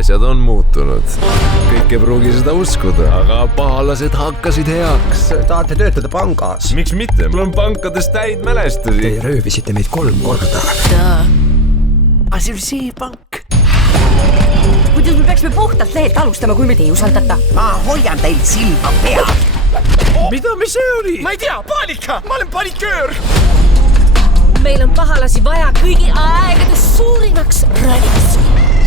asjad on muutunud. Kõik ei pruugi seda uskuda, aga pahalased hakkasid heaks. Tahate töötada pangas? Miks mitte? Mul on pankades täid mälestusi. Te röövisite meid 3 korda. Aga see oli see pank. Kuidas me peaksime puhtalt lehelt alustama, kui meid ei usaldata? Ma hoian teilt silma peal. Mida me see oli? Ma ei tea, paanika! Ma olen paniköör! Meil on pahalasi vaja kõigi aegade suurimaks ralliks.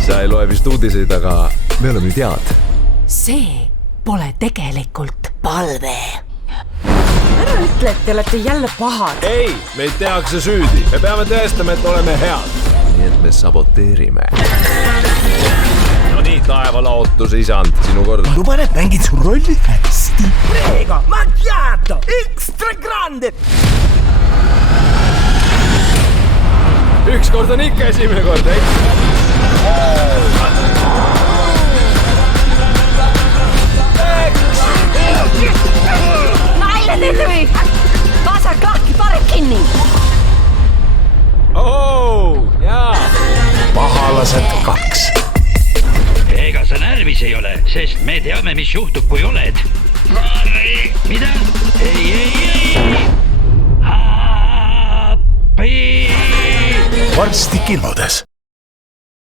Sa ei loe vist uudiseid, aga me oleme nüüd head. See pole tegelikult palve. Ära ütle, et te olete jälle pahad. Ei, meid tehakse süüdi. Me peame tõestama, et oleme head. Nii et me saboteerime. No nii, taevalaotus, isand, sinu kord. Luban, et mängid su rolli hästi. Prego, macchiato, extra grande. Üks kord on ikka esimene kord, Nalja teete või? Vasak lahki, parem kinni. Jaa. Pahalased 2. Ega sa närvis ei ole, sest me teame, mis juhtub, kui oled. Mida? Ei. Appi! Varsti kinodes.